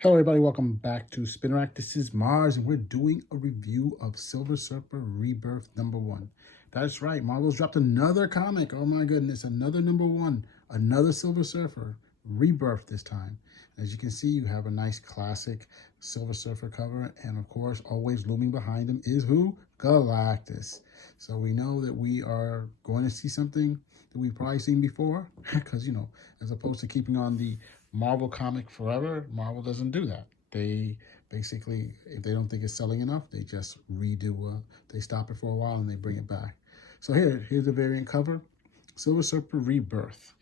Hello everybody, welcome back to Spinnerack. This is Mars and we're doing a review of Silver Surfer Rebirth #1. That's right, Marvel's dropped another comic. Oh my goodness, another #1, another Silver Surfer Rebirth this time. As you can see, you have a nice classic Silver Surfer cover, and of course, always looming behind him is who? Galactus. So we know that we are going to see something that we've probably seen before, because, you know, as opposed to keeping on the Marvel comic forever, Marvel doesn't do that. They basically, if they don't think it's selling enough, they just redo, they stop it for a while and they bring it back. So here's the variant cover, Silver Surfer Rebirth.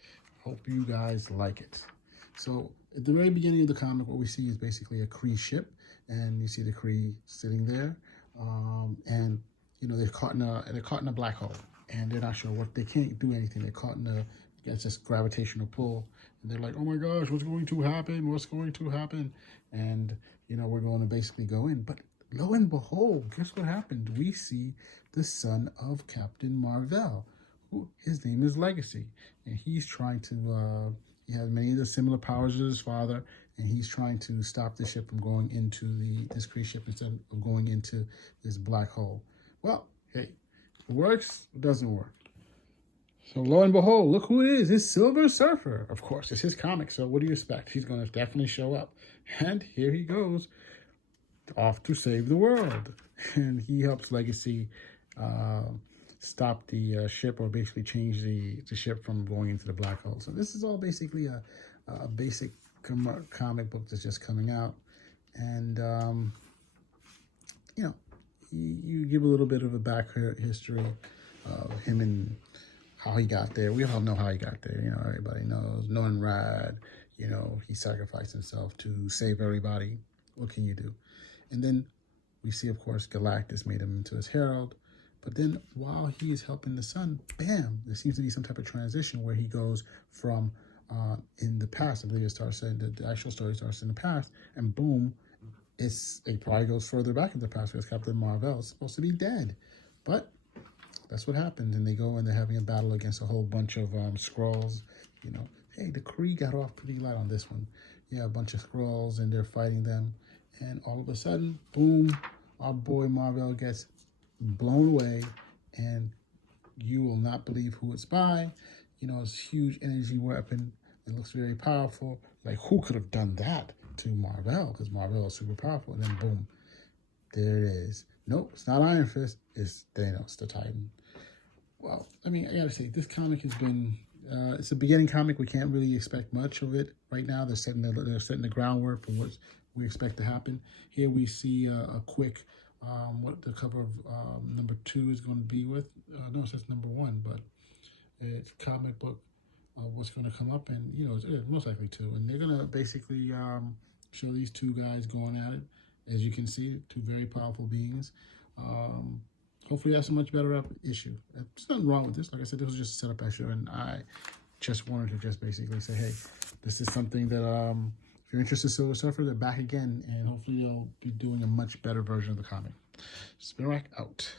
Hope you guys like it. So at the very beginning of the comic, what we see is basically a Kree ship, and you see the Kree sitting there, and you know they're caught in a black hole, and they're not sure what, they can't do anything. They're caught in it's just gravitational pull, and they're like, oh my gosh, what's going to happen? What's going to happen? And you know, we're going to basically go in, but lo and behold, guess what happened? We see the son of Captain Mar-vell, who his name is Legacy, and he's trying to he has many of the similar powers as his father, and he's trying to stop the ship from going into this Kree ship instead of going into this black hole. Well, hey, it works, it doesn't work. So lo and behold, look who it is. It's Silver Surfer. Of course, it's his comic, so what do you expect? He's going to definitely show up. And here he goes, off to save the world. And he helps Legacy stop the ship, or basically change the ship from going into the black hole. So this is all basically a basic comic book that's just coming out. And, you know, you give a little bit of a back history of him and how he got there. We all know how he got there. You know, everybody knows. Knowing Rad, you know, he sacrificed himself to save everybody. What can you do? And then we see, of course, Galactus made him into his herald. But then while he is helping the sun, bam, there seems to be some type of transition where he goes from in the past. I believe it starts in the actual story starts in the past, and boom, it probably goes further back in the past because Captain Mar-vell is supposed to be dead. But that's what happened, and they go and they're having a battle against a whole bunch of Skrulls. You know, hey, the Kree got off pretty light on this one. Yeah, a bunch of Skrulls, and they're fighting them, and all of a sudden, boom, our boy Mar-vell gets blown away, and you will not believe who it's by. You know, it's a huge energy weapon. It looks very powerful. Like, who could have done that to Mar-vell? Because Mar-vell is super powerful. And then boom, there it is. Nope, it's not Iron Fist. It's Thanos, the Titan. Well, I mean, I gotta say, this comic has been, it's a beginning comic. We can't really expect much of it right now. They're setting the groundwork for what we expect to happen. Here we see a quick, what the cover of #2 is going to be with. No, it says #1, but it's comic book what's going to come up, and you know, it's most likely 2. And they're going to basically show these two guys going at it. As you can see, two very powerful beings. Hopefully that's a much better issue. There's nothing wrong with this. Like I said, this was just a setup issue, and I just wanted to just basically say, hey, this is something that if you're interested in Silver Surfer, they're back again, and hopefully they'll be doing a much better version of the comic. Spinnerack out.